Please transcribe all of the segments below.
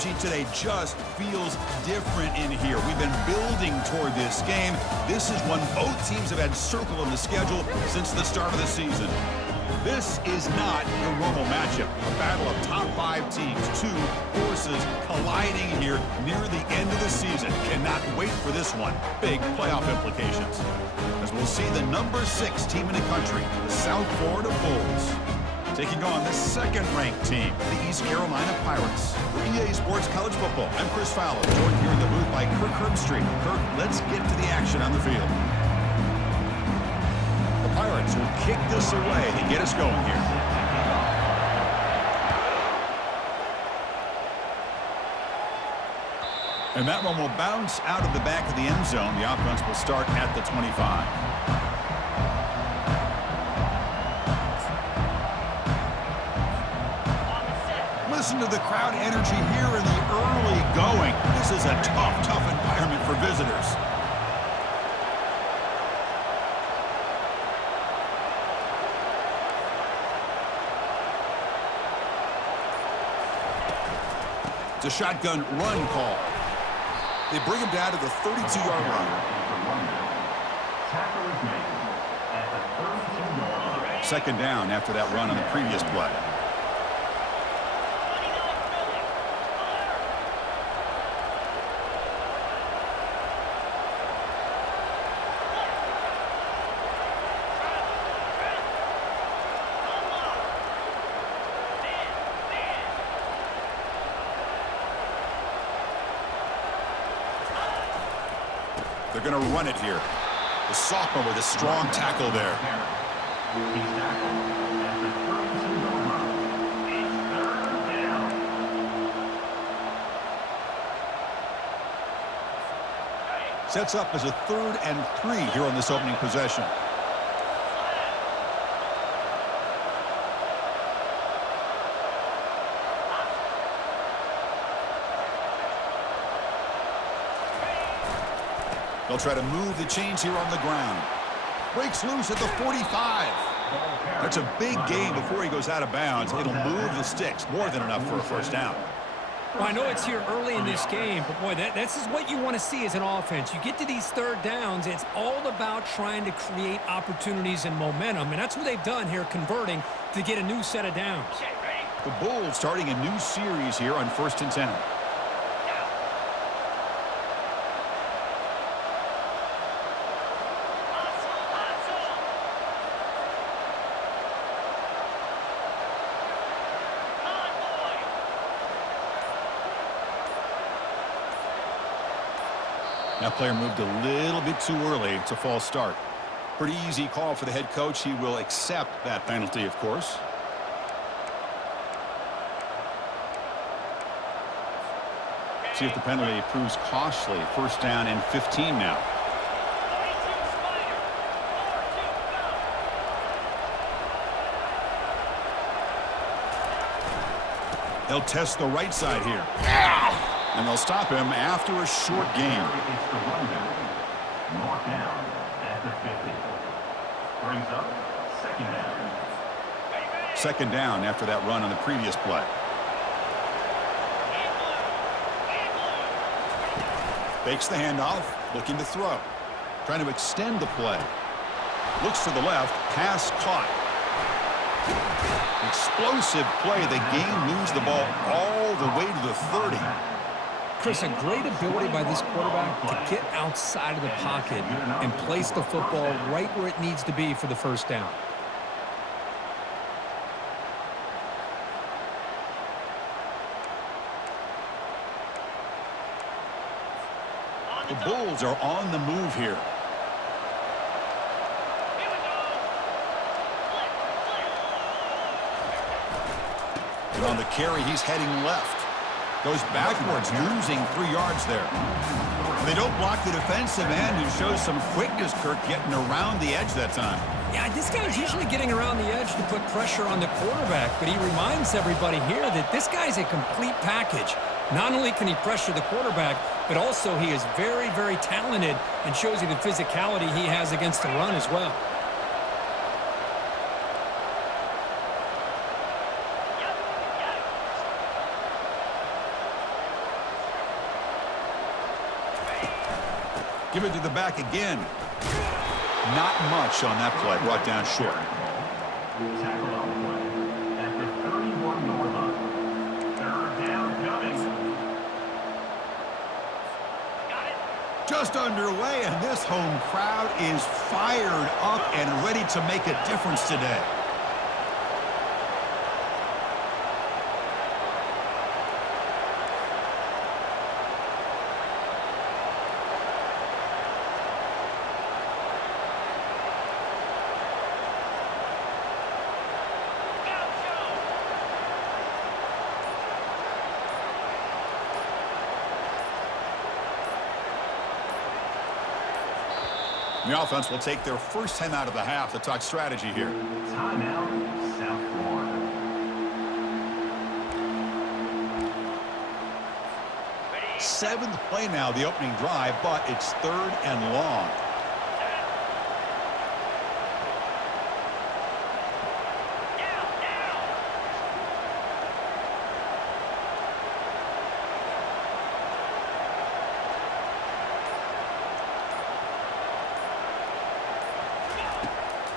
energy today just feels different in here. We've been building toward this game. This is one both teams have had circled on the schedule since the start of the season. This is not your normal matchup. A battle of top 5 teams, 2 forces colliding here near the end of the season. Cannot wait for this one. Big playoff implications. As we'll see the number 6 team in the country, the South Florida Bulls, taking on the second-ranked team, the East Carolina Pirates. For EA Sports College Football, I'm Chris Fowler, joined here in the booth by Kirk Herbstreit. Kirk, let's get to the action on the field. The Pirates will kick this away to get us going here. And that one will bounce out of the back of the end zone. The offense will start at the 25. Listen to the crowd energy here in the early going. This is a tough environment for visitors. It's a shotgun run call. They bring him down to the 32-yard line. Second down after that run on the previous play. They're going to run it here. The sophomore with a strong tackle there. Sets up as a 3rd and 3 here on this opening possession. They'll try to move the chains here on the ground. Breaks loose at the 45. That's a big gain before he goes out of bounds. It'll move the sticks. More than enough for a first down. Well, I know it's here early in this game, but boy, this is what you want to see as an offense. You get to these 3rd downs, it's all about trying to create opportunities and momentum, and that's what they've done here, converting to get a new set of downs. The Bulls starting a new series here on 1st and 10. That player moved a little bit too early. It's a false start. Pretty easy call for the head coach. He will accept that penalty, of course. See if the penalty proves costly. First down and 15 now. They'll test the right side here. And they'll stop him after a short game. Second down after that run on the previous play. Fakes the handoff, looking to throw. Trying to extend the play. Looks to the left, pass caught. Explosive play. The game moves the ball all the way to the 30. Chris, a great ability by this quarterback to get outside of the pocket and place the football right where it needs to be for the first down. The Bulls are on the move here. And on the carry, he's heading left. Goes backwards, losing 3 yards there. They don't block the defensive end, who shows some quickness, Kirk, getting around the edge that time. Yeah, this guy's usually getting around the edge to put pressure on the quarterback, but he reminds everybody here that this guy's a complete package. Not only can he pressure the quarterback, but also he is very, very talented and shows you the physicality he has against the run as well. Give it to the back again. Not much on that play. Brought down short. Tackle on the play at the 31-yard line. Third down coming. Just underway, and this home crowd is fired up and ready to make a difference today. The offense will take their first time out of the half to talk strategy here. Timeout, South Florida. Seventh play now, the opening drive, but it's 3rd and long.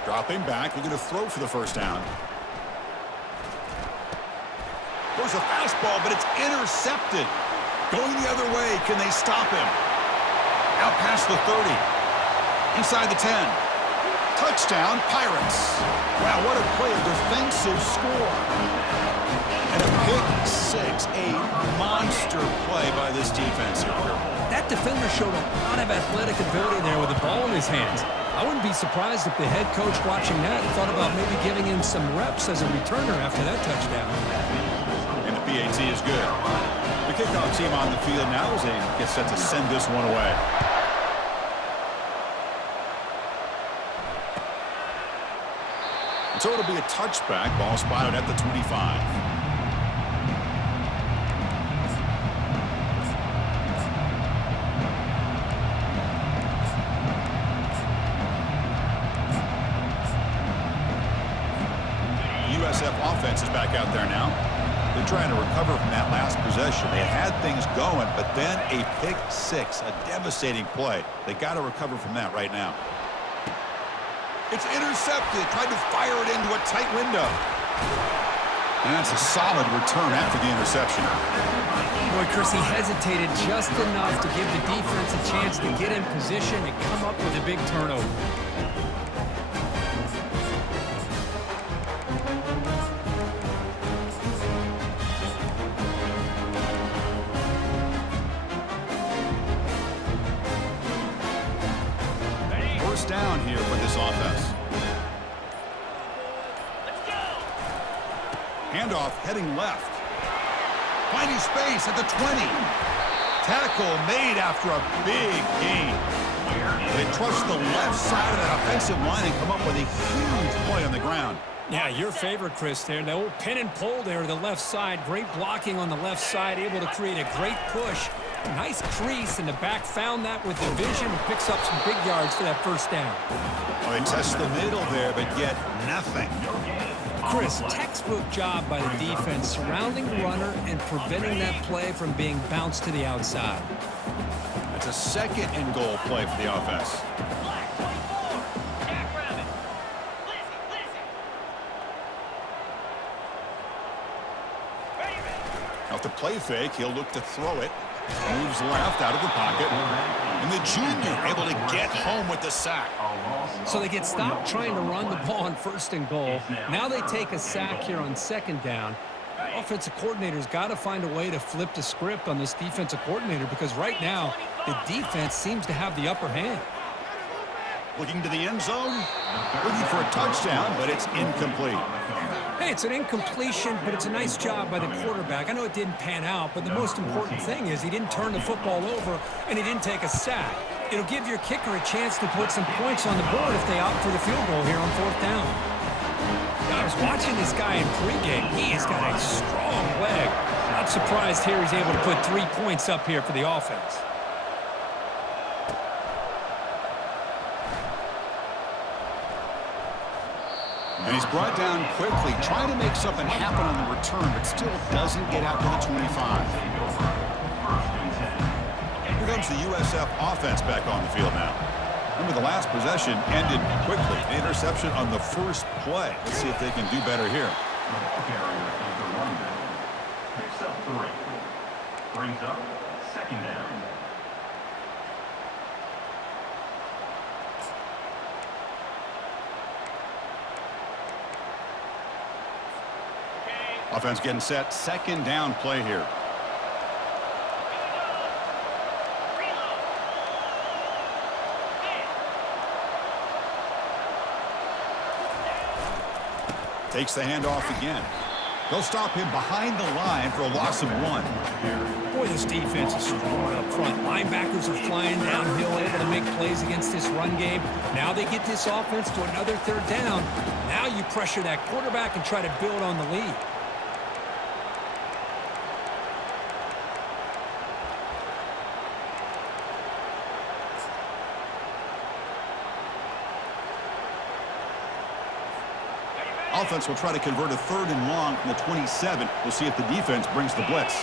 Dropping back, looking to throw for the first down. There's a fastball, but it's intercepted. Going the other way, can they stop him? Out past the 30. Inside the 10. Touchdown, Pirates. Wow, what a play, a defensive score. And a pick six, a monster play by this defense here. That defender showed a lot of athletic ability there with the ball in his hands. I wouldn't be surprised if the head coach watching that thought about maybe giving him some reps as a returner after that touchdown. And the PAT is good. The kickoff team on the field now as they get set to send this one away. So it'll be a touchback. Ball spotted at the 25. USF offense is back out there now. They're trying to recover from that last possession. They had things going, but then a pick six, a devastating play. They got to recover from that right now. It's intercepted. Tried to fire it into a tight window. And that's a solid return after the interception. Boy, Chris, he hesitated just enough to give the defense a chance to get in position and come up with a big turnover. First down here for this offense. Handoff heading left. Finding space at the 20. Tackle made after a big gain. They trust the left side of that offensive line and come up with a huge play on the ground. Yeah, your favorite, Chris, there. The old pin and pull there to the left side. Great blocking on the left side, able to create a great push. Nice crease, and the back found that with the vision and picks up some big yards for that first down. Well, they test the middle there, but yet nothing. Chris, textbook job by the defense, surrounding the runner and preventing that play from being bounced to the outside. That's a second and goal play for the offense. Off the play fake, he'll look to throw it. Moves left out of the pocket. And the junior able to get home with the sack. So they get stopped trying to run the ball on first and goal. Now they take a sack here on second down. The offensive coordinator's got to find a way to flip the script on this defensive coordinator because right now the defense seems to have the upper hand. Looking to the end zone. Looking for a touchdown, but it's incomplete. Hey, it's an incompletion, but it's a nice job by the quarterback. I know it didn't pan out, but the most important thing is he didn't turn the football over and he didn't take a sack. It'll give your kicker a chance to put some points on the board if they opt for the field goal here on fourth down. I was watching this guy in pregame. He has got a strong leg. Not surprised here he's able to put 3 points up here for the offense. And he's brought down quickly, trying to make something happen on the return, but still doesn't get out to the 25. Here comes brings the USF offense back on the field now. Remember, the last possession ended quickly. The interception on the first play. Let's see if they can do better here. The ball carrier is the running back. Picks up 3. Brings up 2nd down. Offense getting set. 2nd down play here. Takes the handoff again. They'll stop him behind the line for a loss of 1. Boy, this defense is strong up front. Linebackers are flying downhill, able to make plays against this run game. Now they get this offense to another 3rd down. Now you pressure that quarterback and try to build on the lead. Offense will try to convert a 3rd and long from the 27. We'll see if the defense brings the blitz.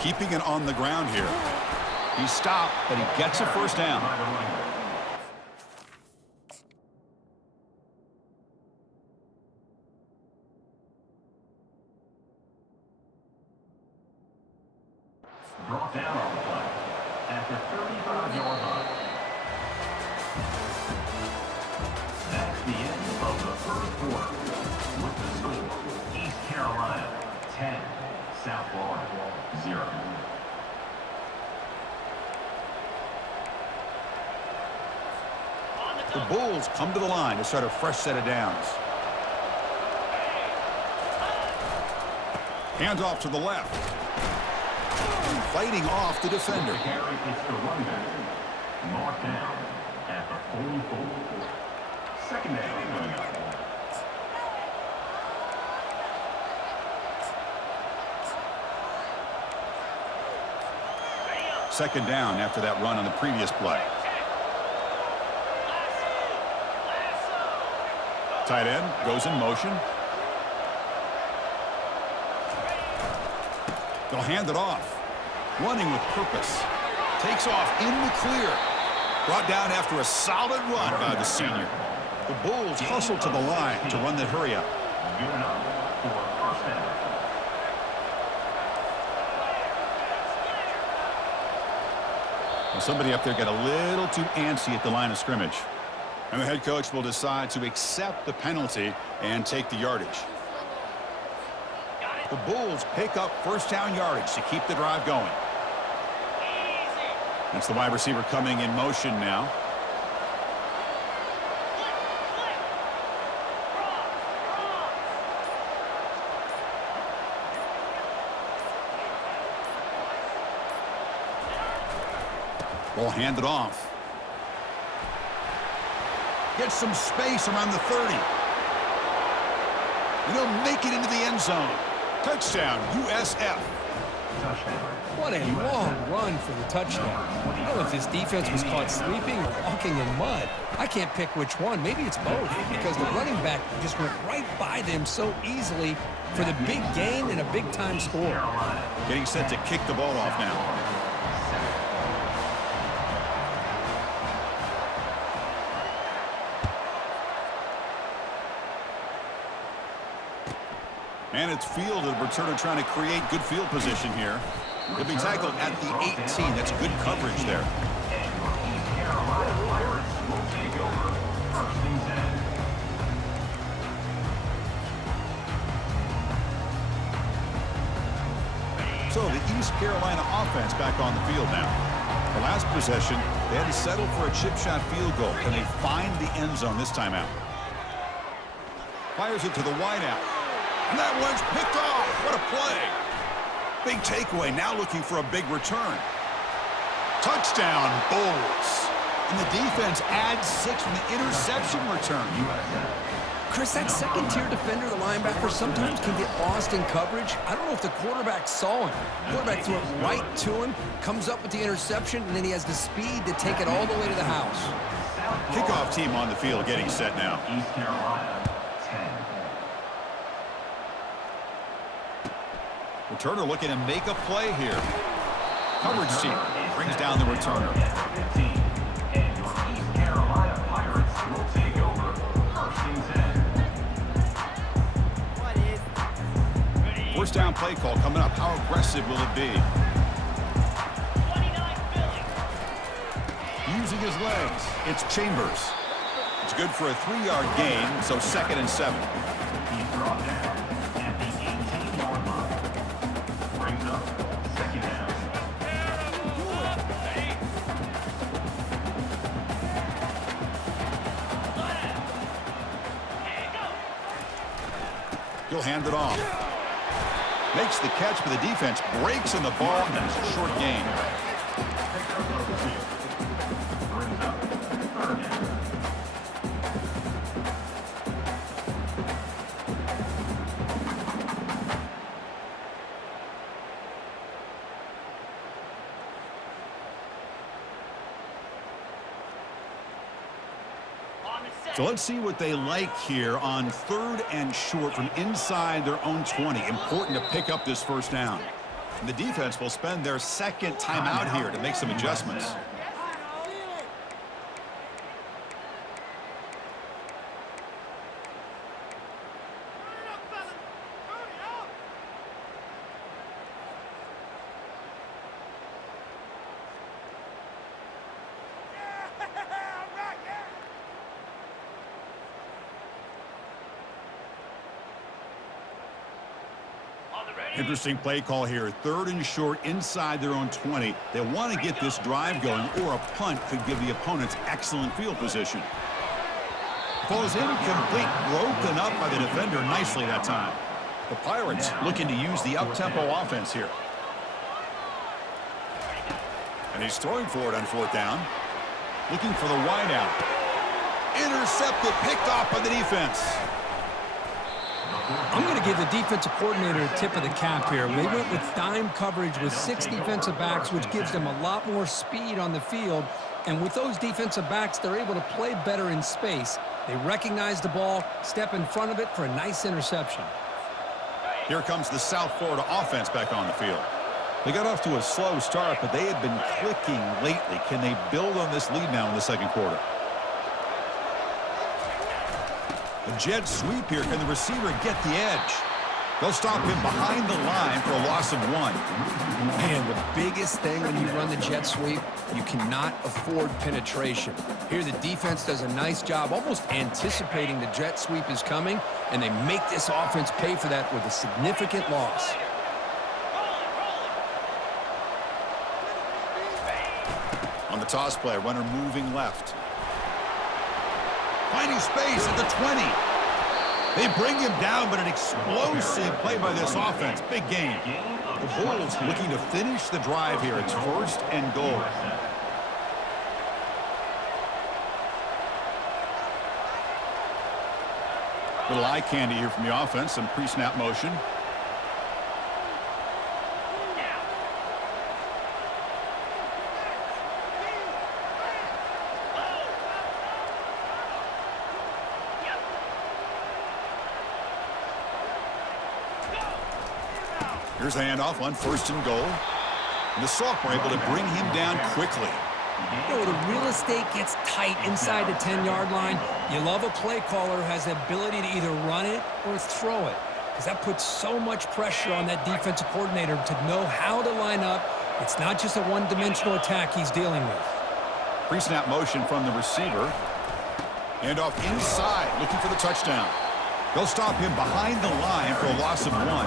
Keeping it on the ground here. He stopped, but he gets a 1st down. Brought down on the play at the 35-yard line. That's the end of the 1st quarter. With the score, East Carolina 10, South Florida 0. The Bulls come to the line to start a fresh set of downs. Hands off to the left. Fighting off the defender. Carry is the running back. Marked down at the 44. 2nd down coming up. Second down after that run on the previous play. Tight end goes in motion. They'll hand it off. Running with purpose. Takes off in the clear. Brought down after a solid run by the senior. The Bulls hustle to the line to run that hurry up. Good enough for a 1st down. Well, somebody up there got a little too antsy at the line of scrimmage. And the head coach will decide to accept the penalty and take the yardage. The Bulls pick up 1st down yardage to keep the drive going. That's the wide receiver coming in motion now. Ball handed off. Gets some space around the 30. And he'll make it into the end zone. Touchdown, USF. Touchdown. What a long run for the touchdown. I don't know if this defense was caught sleeping or walking in mud. I can't pick which one. Maybe it's both, because the running back just went right by them so easily for the big gain and a big-time score. Getting set to kick the ball off now. And it's fielded. Returner trying to create good field position here. He'll be tackled at the 18. That's good coverage there. So the East Carolina offense back on the field now. The last possession, they had to settle for a chip shot field goal. Can they find the end zone this time out? Fires it to the wideout. And that one's picked off. What a play. Big takeaway. Now looking for a big return. Touchdown, Bulls. And the defense adds 6 from the interception return. Chris, that second-tier defender, the linebacker, sometimes can get lost in coverage. I don't know if the quarterback saw him. The quarterback threw it right to him, comes up with the interception, and then he has the speed to take it all the way to the house. kickoff team on the field getting set now. East Carolina, 10. Returner looking to make a play here. Coverage team brings down the returner. 15. And your East Carolina Pirates will take over first and 10. First down play call coming up. How aggressive will it be? Using his legs, it's Chambers. It's good for a 3-yard gain, so 2nd and 7. He's brought down at the 18-yard line. Brings up 2nd down. He'll hand it off. Makes the catch, but the defense breaks in the ball, and it's a short gain. Brings up 3rd down. So let's see what they like here on 3rd and short from inside their own 20. Important to pick up this first down. And the defense will spend their 2nd timeout here to make some adjustments. Interesting play call here. 3rd and short inside their own 20. They want to get this drive going, or a punt could give the opponents excellent field position. Falls incomplete, broken up by the defender nicely that time. The Pirates looking to use the up-tempo offense here. And he's throwing for it on 4th down. Looking for the wideout. Intercepted, picked off by the defense. I'm going to give the defensive coordinator a tip of the cap here. They went with dime coverage with 6 defensive backs, which gives them a lot more speed on the field. And with those defensive backs, they're able to play better in space. They recognize the ball, step in front of it for a nice interception. Here comes the South Florida offense back on the field. They got off to a slow start, but they have been clicking lately. Can they build on this lead now in the 2nd quarter? A jet sweep here. Can the receiver get the edge? They'll stop him behind the line for a loss of 1. And the biggest thing when you run the jet sweep, you cannot afford penetration. Here the defense does a nice job almost anticipating the jet sweep is coming, and they make this offense pay for that with a significant loss. On the toss play, runner moving left. Finding space at the 20. They bring him down, but an explosive play by this offense. Big game. The Bulls looking to finish the drive here. It's 1st and goal. Little eye candy here from the offense. Some pre-snap motion. Here's the handoff on 1st and goal. And the Sock were able to bring him down quickly. You know, the real estate gets tight inside the 10-yard line. You love a play caller who has the ability to either run it or throw it, because that puts so much pressure on that defensive coordinator to know how to line up. It's not just a one-dimensional attack he's dealing with. Pre-snap motion from the receiver. Handoff inside, looking for the touchdown. They'll stop him behind the line for a loss of 1.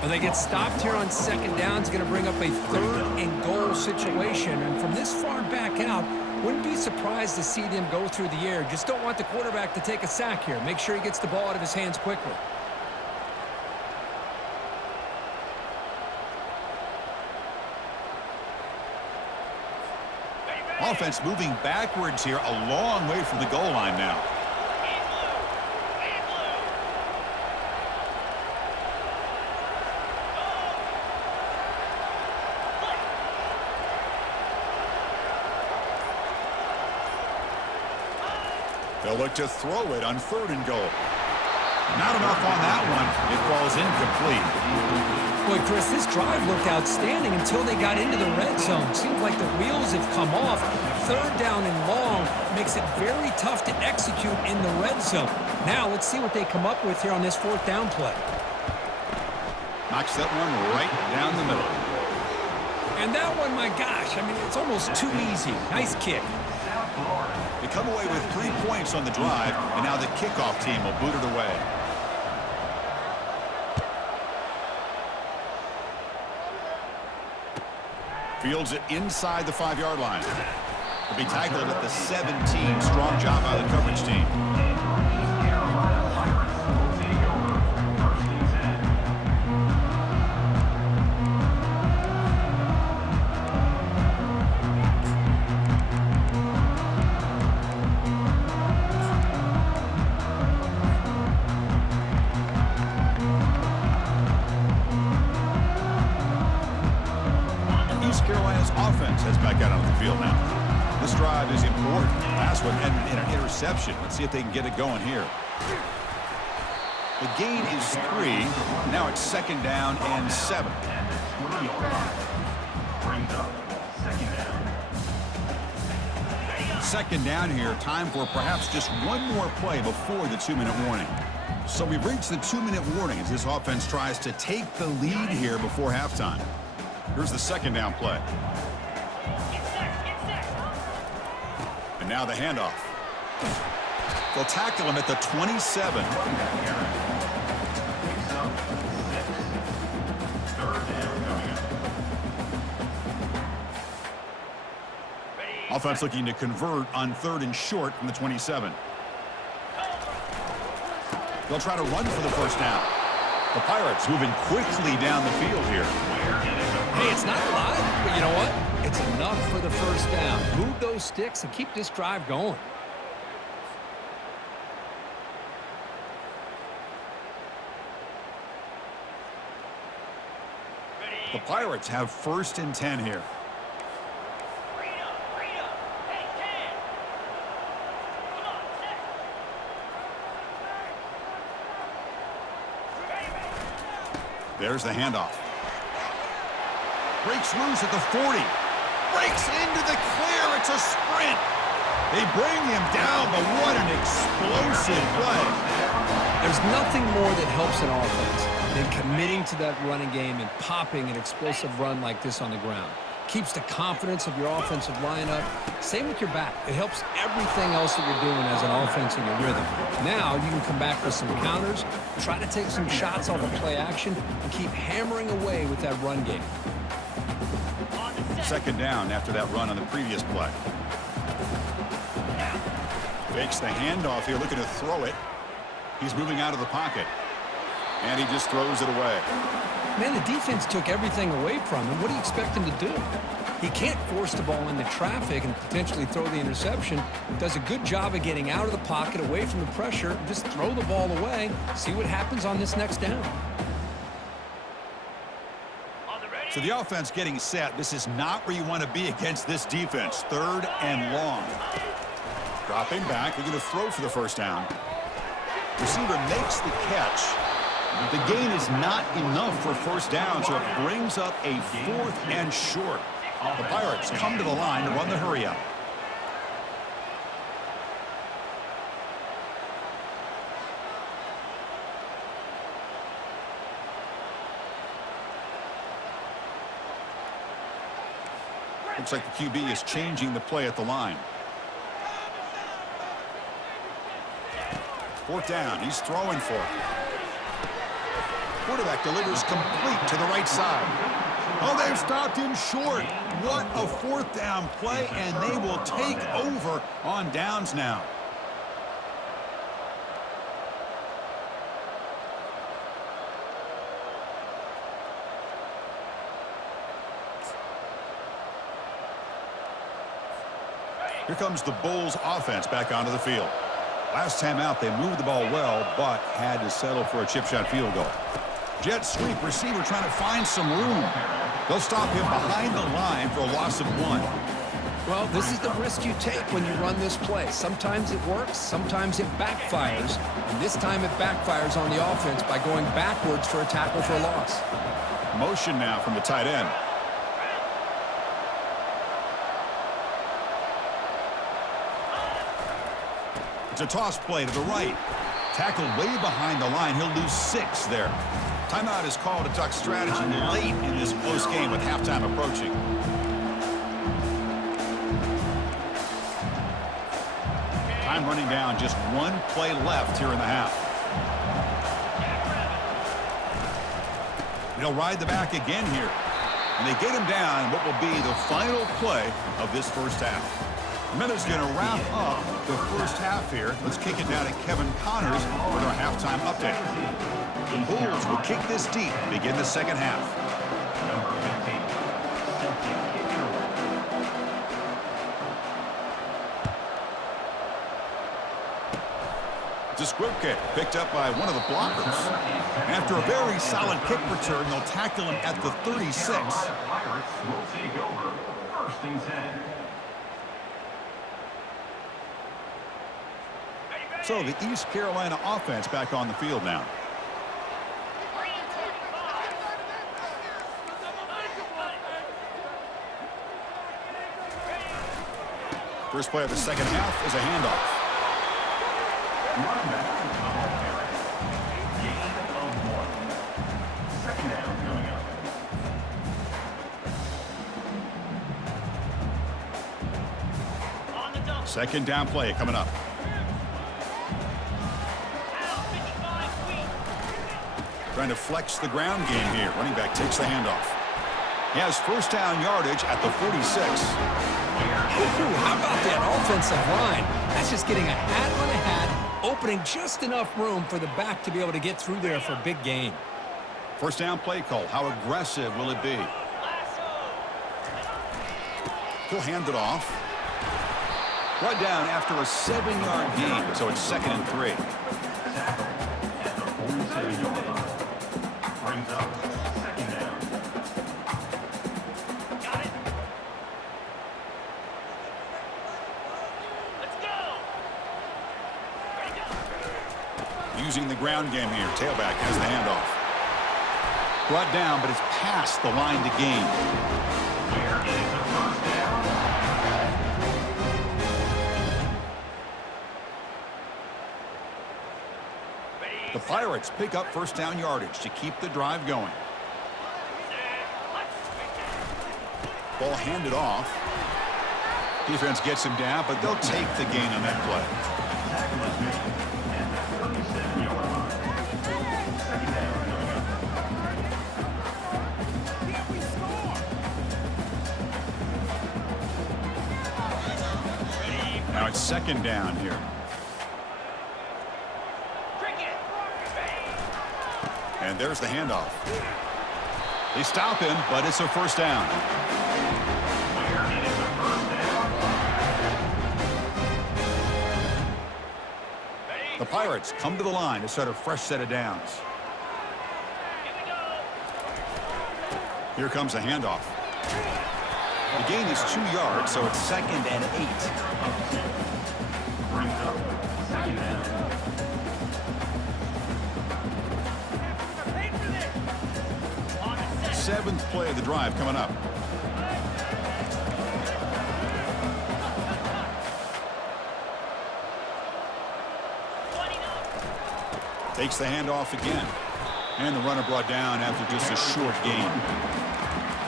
When they get stopped here on 2nd down, it's going to bring up a 3rd and goal situation. And from this far back out, wouldn't be surprised to see them go through the air. Just don't want the quarterback to take a sack here. Make sure he gets the ball out of his hands quickly. Offense moving backwards here, a long way from the goal line now. They'll look to throw it on 3rd and goal. Not enough on that one. It falls incomplete. Boy, Chris, this drive looked outstanding until they got into the red zone. Seems like the wheels have come off. 3rd down and long makes it very tough to execute in the red zone. Now let's see what they come up with here on this 4th down play. Knocks that one right down the middle. And that one, my gosh, I mean, it's almost too easy. Nice kick. They come away with 3 points on the drive, and now the kickoff team will boot it away. Fields it inside the 5-yard line. He'll be tackled at the 17. Strong job by the coverage team. East Carolina's offense heads back out on the field now. This drive is important. Last one ended in an interception. Let's see if they can get it going here. The gain is 3. Now it's 2nd down and 7. Second down here. Time for perhaps just one more play before the 2-minute warning. So we've reached the 2-minute warning as this offense tries to take the lead here before halftime. Here's the 2nd down play. And now the handoff. They'll tackle him at the 27. Offense looking to convert on 3rd and short from the 27. They'll try to run for the 1st down. The Pirates moving quickly down the field here. Hey, it's not a lot, but you know what? It's enough for the 1st down. Move those sticks and keep this drive going. The Pirates have 1st and 10 here. There's the handoff. Breaks loose at the 40. Breaks into the clear. It's a sprint. They bring him down, but what an explosive play. There's nothing more that helps an offense than committing to that running game and popping an explosive run like this on the ground. Keeps the confidence of your offensive lineup. Same with your back. It helps everything else that you're doing as an offense in your rhythm. Now you can come back with some counters, try to take some shots off of play action, and keep hammering away with that run game. 2nd down after that run on the previous play. Fakes the handoff here, looking to throw it. He's moving out of the pocket. And he just throws it away. Man, the defense took everything away from him. What do you expect him to do? He can't force the ball into traffic and potentially throw the interception. Does a good job of getting out of the pocket, away from the pressure. Just throw the ball away. See what happens on this next down. So the offense getting set. This is not where you want to be against this defense. 3rd and long. Dropping back. They're going to throw for the 1st down. Receiver makes the catch. The gain is not enough for 1st down, so it brings up a 4th and short. The Pirates come to the line to run the hurry up. Looks like the QB is changing the play at the line. 4th down. He's throwing for it. Quarterback delivers complete to the right side. Oh, they've stopped him short. What a 4th down play, and they will take over on downs now. Here comes the Bulls offense back onto the field. Last time out, they moved the ball well, but had to settle for a chip shot field goal. Jet sweep, receiver trying to find some room. They'll stop him behind the line for a loss of 1. Well, this is the risk you take when you run this play. Sometimes it works, sometimes it backfires. And this time it backfires on the offense by going backwards for a tackle for a loss. Motion now from the tight end. It's a toss play to the right. Tackled way behind the line. He'll lose 6 there. Timeout is called to duck strategy late in this close game with halftime approaching. Time running down, just 1 play left here in the half. They'll ride the back again here. And they get him down in what will be the final play of this first half. Minutes going to wrap up the first half here. Let's kick it down to Kevin Connors with our halftime update. The Bulls will kick this deep, begin the second half. Number 15, Celtic kicker. It's a squib kick picked up by one of the blockers. After a very solid kick return, they'll tackle him at the 36. Pirates will take over first and 10. So the East Carolina offense back on the field now. First play of the second half is a handoff. Run back, gain of 1. Second down coming up. Second down play coming up. Trying to flex the ground game here. Running back takes the handoff. He has first down yardage at the 46. Ooh, how about that offensive line? That's just getting a hat on a hat, opening just enough room for the back to be able to get through there for a big gain. First down play call. How aggressive will it be? He'll hand it off. Brought down after a 7-yard gain, so it's 2nd and 3. Tackle at the 47-yard line. Brings up second down. Got it. Let's go. Ready to go. Using the ground game here. Tailback has the handoff. Brought down, but it's past the line to gain. Where is the first down? The Pirates pick up first down yardage to keep the drive going. Ball handed off. Defense gets him down, but they'll take the gain on that play. Tackle is made at the 37-yard line. Second down coming up. Now it's second down here. And there's the handoff. They stop him, but it's a first down. Where it is a first down. The Pirates come to the line to start a fresh set of downs. Here comes the handoff. The gain is 2 yards, so it's 2nd and 8. Brings up second down. Seventh play of the drive coming up. Takes the handoff again. And the runner brought down after just a short gain.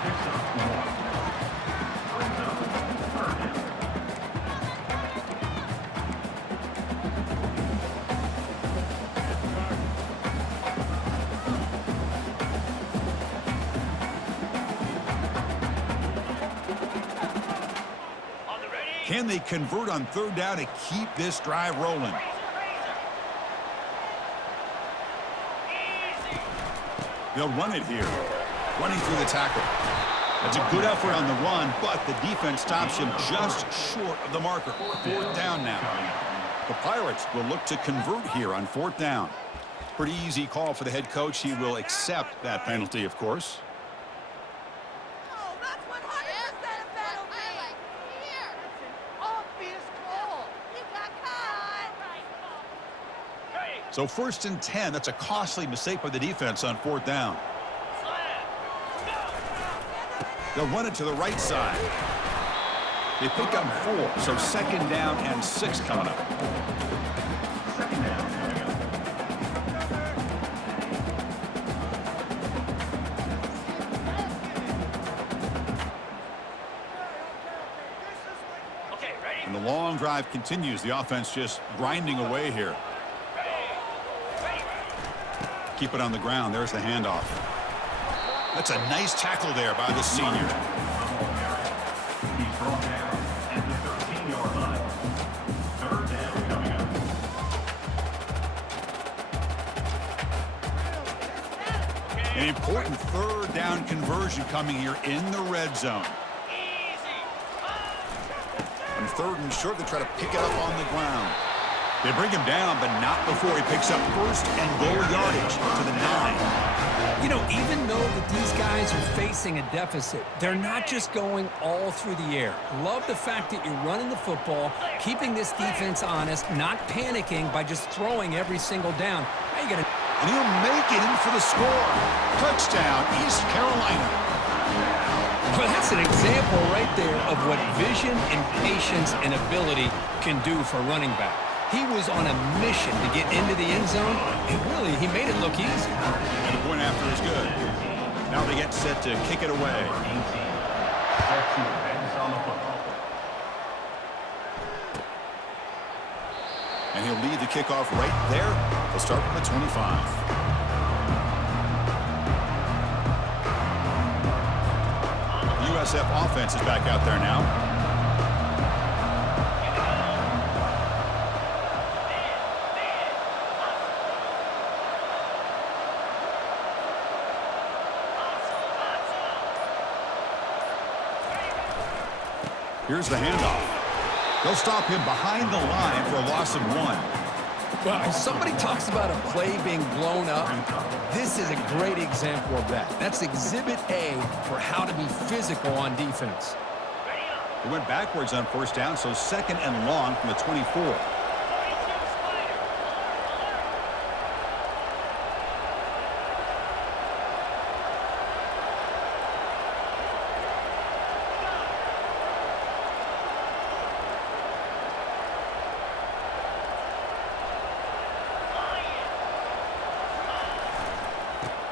Picks up 1. Brings up third down. Can they convert on third down to keep this drive rolling? They'll run it here. Running through the tackle. That's a good effort on the run, but the defense stops him just short of the marker. Fourth down now. The Pirates will look to convert here on fourth down. Pretty easy call for the head coach. He will accept that penalty, of course. Oh, that's 100% a penalty. So 1st and 10, that's a costly mistake by the defense on 4th down. They'll run it to the right side. They pick up 4, so 2nd down and 6 coming up. 2nd down. Okay, ready? And the long drive continues. The offense just grinding away here. Keep it on the ground. There's the handoff. That's a nice tackle there by the senior. He's brought down at the 13-yard line. 3rd down coming up. An important 3rd down conversion coming here in the red zone. On 3rd and short, they try to pick it up on the ground. They bring him down, but not before he picks up 1st and goal yardage to the 9. You know, even though that these guys are facing a deficit, they're not just going all through the air. Love the fact that you're running the football, keeping this defense honest, not panicking by just throwing every single down. Now you got to... And he'll make it in for the score. Touchdown, East Carolina. Well, that's an example right there of what vision and patience and ability can do for running back. He was on a mission to get into the end zone, and really, he made it look easy. And the point after is good. Now they get set to kick it away. 18. Set to advance on the football. And he'll lead the kickoff right there. They'll start from the 25. The USF offense is back out there now. Here's the handoff. They'll stop him behind the line for a loss of 1. Well, if somebody talks about a play being blown up, this is a great example of that. That's Exhibit A for how to be physical on defense. He went backwards on 1st down, so 2nd and long from the 24.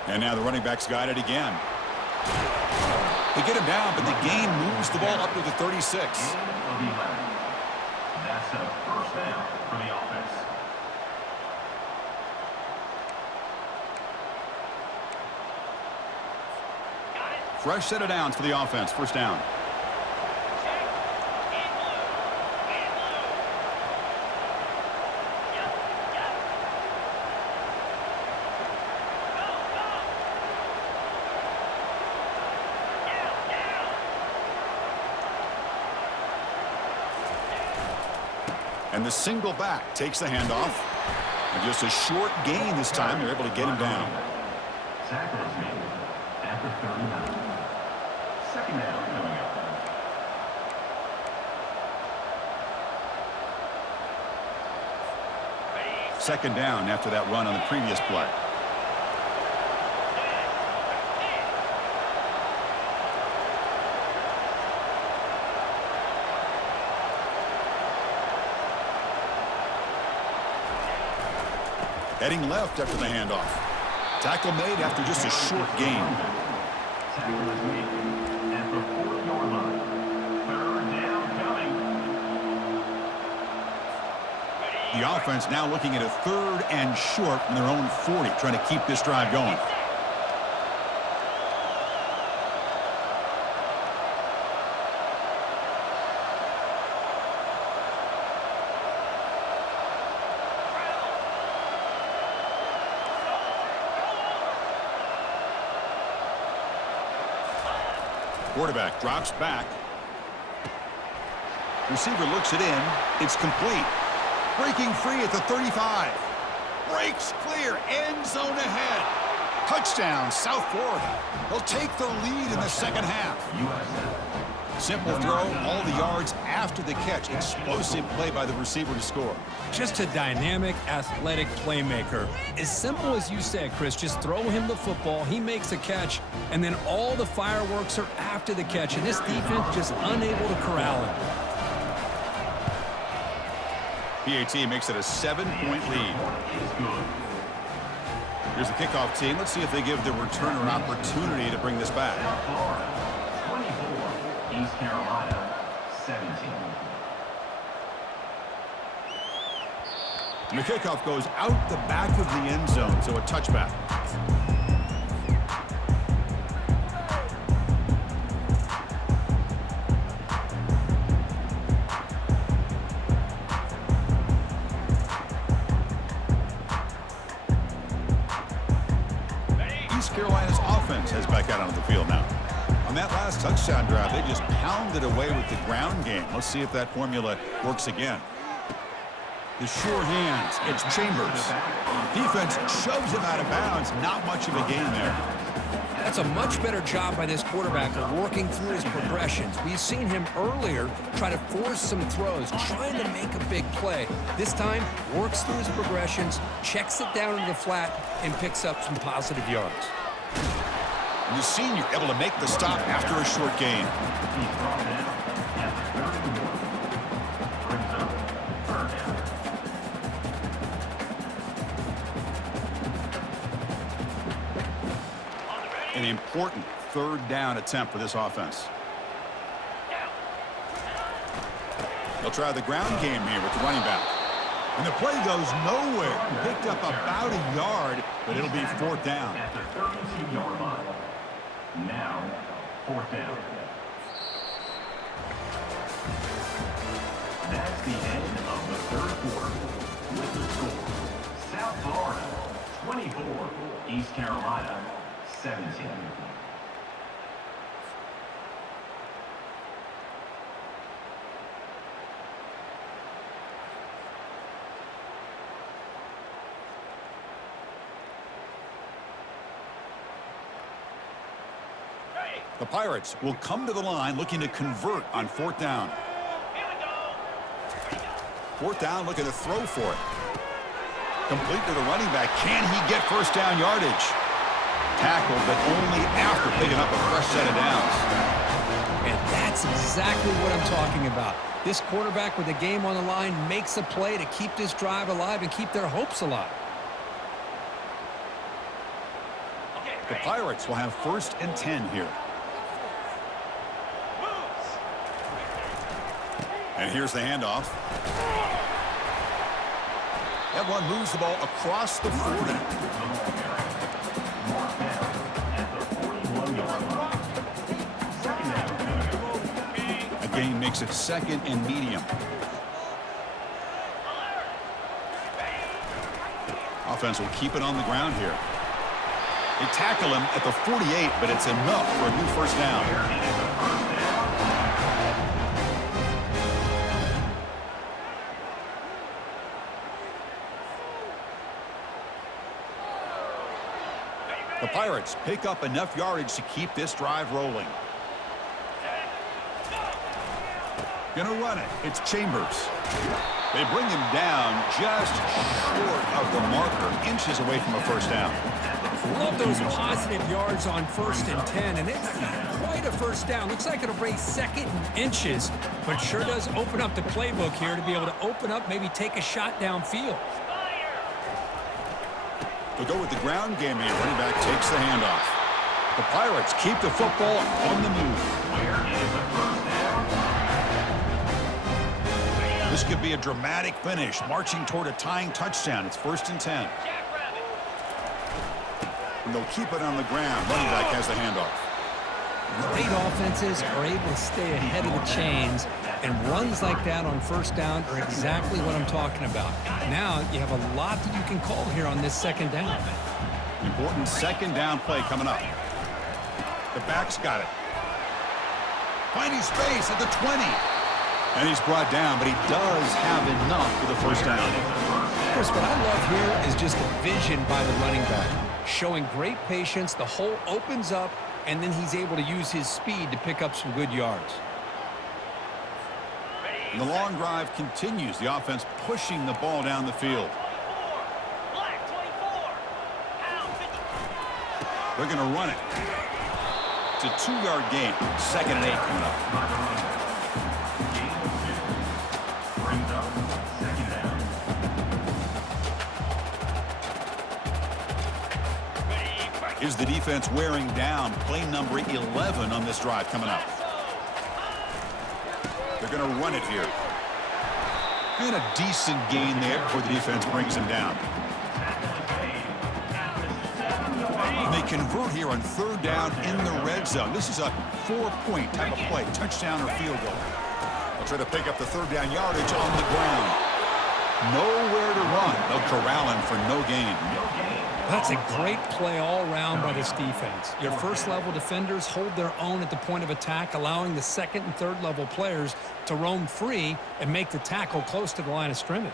And now the running back's got it again. They get him down, but the gain moves the ball up to the 36. Of 11. That's a 1st down for the offense. Fresh set of downs for the offense. 1st down. And the single back takes the handoff. And just a short gain this time. They're able to get him down. Tackle is made at the 39. 2nd down coming up. Second down after that run on the previous play. Heading left after the handoff. Tackle made after just a short gain. Tackle is made at the 4-yard line. 3rd down coming. The offense now looking at a 3rd and short from their own 40, trying to keep this drive going. Quarterback drops back. Receiver looks it in. It's complete. Breaking free at the 35. Breaks clear. End zone ahead. Touchdown, South Florida. They'll take the lead in the second half. USF Simple throw, all the yards after the catch. Explosive play by the receiver to score. Just a dynamic, athletic playmaker. As simple as you said, Chris, just throw him the football, he makes a catch, and then all the fireworks are after the catch, and this defense just unable to corral him. PAT makes it a 7-point lead. Here's the kickoff team. Let's see if they give the returner an opportunity to bring this back. Florida, 24. East Carolina, 17. And the kickoff goes out the back of the end zone, so a touchback. East Carolina's offense heads back out onto the field now. On that last touchdown drive, they just pounded away with the ground game. Let's see if that formula works again. The sure hands, it's Chambers. Defense shoves him out of bounds. Not much of a gain there. That's a much better job by this quarterback of working through his progressions. We've seen him earlier try to force some throws, trying to make a big play. This time, works through his progressions, checks it down into the flat, and picks up some positive yards. And the senior able to make the stop after a short gain. He's brought down at the 31. Brings up third down. An important third down attempt for this offense. They'll try the ground game here with the running back. And the play goes nowhere. Picked up about a yard, but it'll be fourth down. At the 32-yard line. Now, fourth down. That's the end of the third quarter. With the score, South Florida, 24. East Carolina, 17. The Pirates will come to the line looking to convert on fourth down. Fourth down, looking to throw for it. Complete to the running back. Can he get first down yardage? Tackled, but only after picking up a fresh set of downs. And that's exactly what I'm talking about. This quarterback with the game on the line makes a play to keep this drive alive and keep their hopes alive. The Pirates will have first and 10 here. And here's the handoff. That one moves the ball across the 40. A gain makes it second and medium. Offense will keep it on the ground here. They tackle him at the 48, but it's enough for a new first down. The Pirates pick up enough yardage to keep this drive rolling. Gonna run it. It's Chambers. They bring him down just short of the marker, inches away from a first down. Love those positive yards on first and 10, and it's quite a first down. Looks like it'll bring second and inches, but sure does open up the playbook here to be able to open up, maybe take a shot downfield. They'll go with the ground game here. Running back takes the handoff. The Pirates keep the football on the move. Where is the first down? This could be a dramatic finish, marching toward a tying touchdown. It's first and 10. And they'll keep it on the ground. Running back has the handoff. Great offenses are able to stay ahead of the chains, and runs like that on first down are exactly what I'm talking about. Now you have a lot that you can call here on this second down. Important second down play coming up. The back's got it. Finding space at the 20. And he's brought down, but he does have enough for the first down. Chris, what I love here is just the vision by the running back. Showing great patience, the hole opens up, and then he's able to use his speed to pick up some good yards. And the long drive continues. The offense pushing the ball down the field. 24. Black 24. Pound 50. They're going to run it. It's a 2-yard gain. 2nd and 8 coming up. Gain of 2. Brings up 2nd down. Ready, break. Is the defense wearing down play number 11 on this drive coming up. They're going to run it here. And a decent gain there before the defense brings him down. And they convert here on 3rd down in the red zone. This is a 4-point type of play, touchdown or field goal. They'll try to pick up the 3rd down yardage on the ground. Nowhere to run. They'll corral him for no gain. That's a great play all around by this defense. Your first-level defenders hold their own at the point of attack, allowing the 2nd and 3rd level players to roam free and make the tackle close to the line of scrimmage.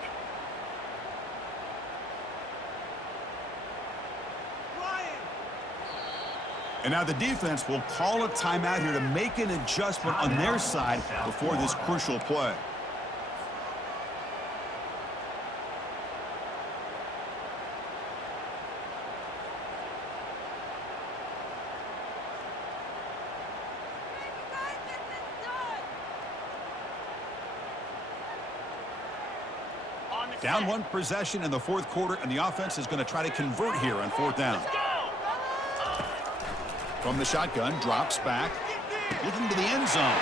And now the defense will call a timeout here to make an adjustment on their side before this crucial play. Down 1 possession in the 4th quarter, and the offense is going to try to convert here on 4th down. From the shotgun, drops back, looking to the end zone.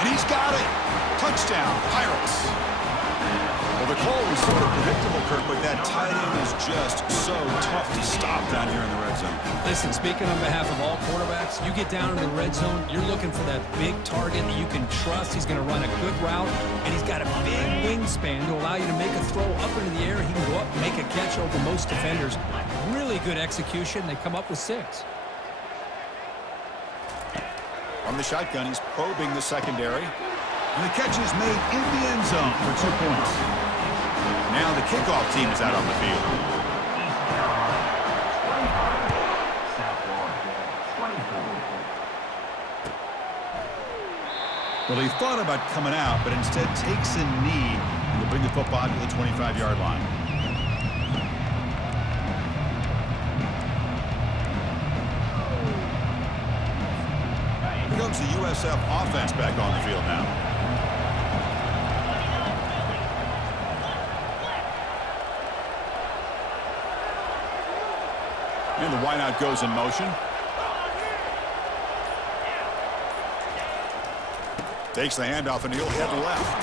And he's got it. Touchdown, Pirates. Well, the call was sort of predictable, Kirk, but that tight end is just so tough to stop down here in the red zone. Listen, speaking on behalf of all quarterbacks, you get down in the red zone, you're looking for that big target that you can trust. He's going to run a good route, and he's got a big wingspan to allow you to make a throw up into the air. He can go up and make a catch over most defenders. Really good execution. They come up with 6. From the shotgun, he's probing the secondary. And the catch is made in the end zone for 2 points. Now the kickoff team is out on the field. Well, he thought about coming out, but instead takes a knee and will bring the football to the 25-yard line. Here comes the USF offense back on the field now. And the wideout goes in motion. Takes the handoff and he'll head left.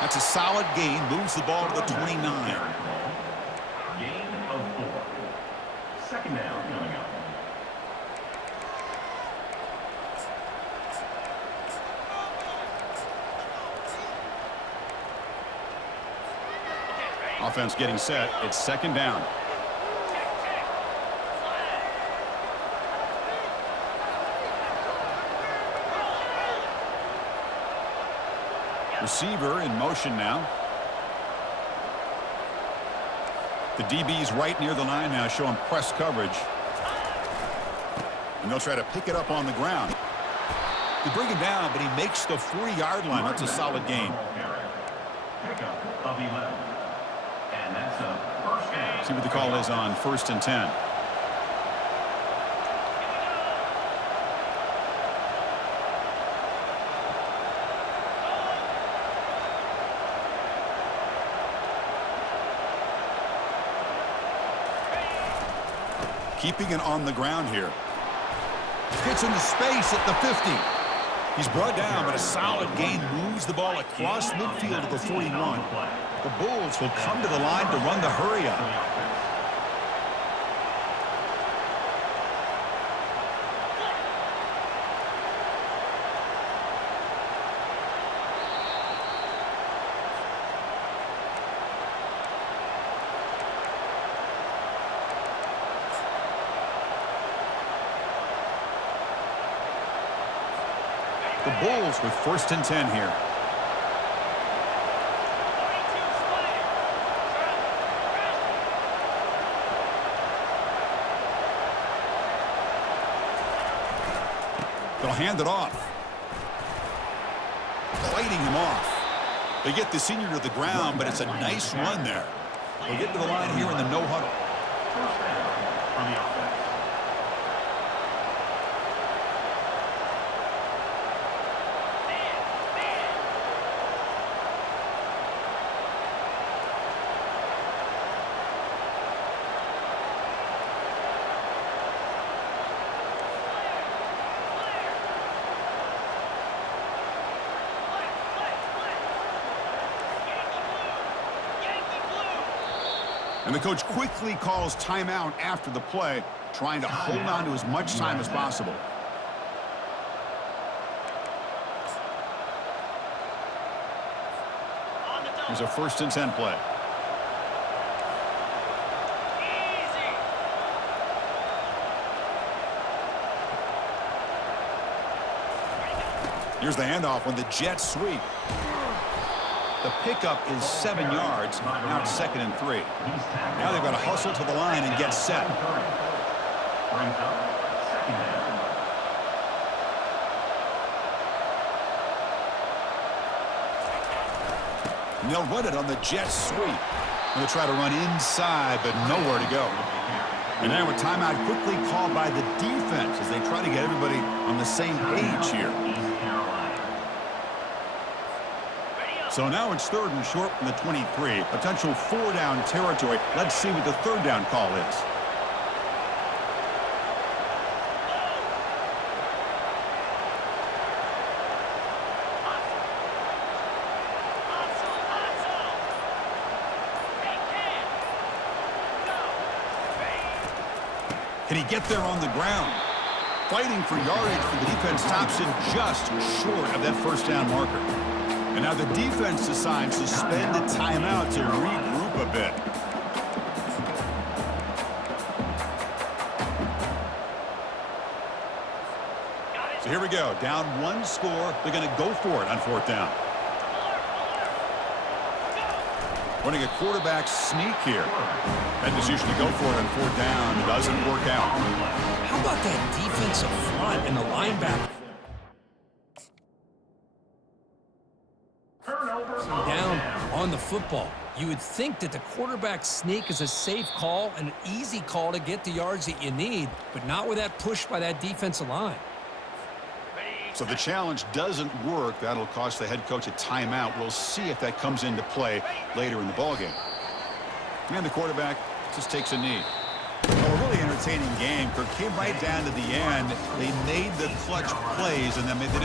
That's a solid gain. Moves the ball to the 29. Gain of 4. 2nd down coming up. Offense getting set. It's 2nd down. Receiver in motion now. The DB's right near the line now, showing press coverage. And they'll try to pick it up on the ground. They bring him down, but he makes the 40-yard line. That's a solid gain. Pickup of 11. And that's a 1st down. See what the call is on 1st and 10. Keeping it on the ground here. Gets into space at the 50. He's brought down, but a solid gain moves the ball across midfield to the 41. The Bulls will come to the line to run the hurry up. The Bulls with 1st and 10 here. They'll hand it off. Fighting him off. They get the senior to the ground, but it's a nice run there. They'll get to the line here in the no huddle. First down for the offense. And the coach quickly calls timeout after the play, trying to hold on to as much time as possible. Here's a 1st and 10 play. Here's the handoff when the Jets sweep. The pickup is 7 yards. Now it's 2nd and 3. Now they've got to hustle to the line and get set. Brings up 2nd down. And they'll run it on the Jets sweep. They'll try to run inside, but nowhere to go. And now a timeout quickly called by the defense as they try to get everybody on the same page here. So now it's 3rd and short from the 23. Potential 4-down territory. Let's see what the 3rd down call is. Can he get there on the ground? Fighting for yardage, but the defense stops him just short of that 1st down marker. And now the defense decides to spend a timeout to regroup a bit. So here we go. Down 1 score. They're going to go for it on 4th down. Running a quarterback sneak here. That decision to go for it on 4th down doesn't work out. How about that defensive front and the linebacker? Down on the football. You would think that the quarterback sneak is a safe call, an easy call to get the yards that you need, but not with that push by that defensive line. So the challenge doesn't work. That'll cost the head coach a timeout. We'll see if that comes into play later in the ballgame. And the quarterback just takes a knee. Well, a really entertaining game. Kirk came right down to the end. They made the clutch plays and then made the difference.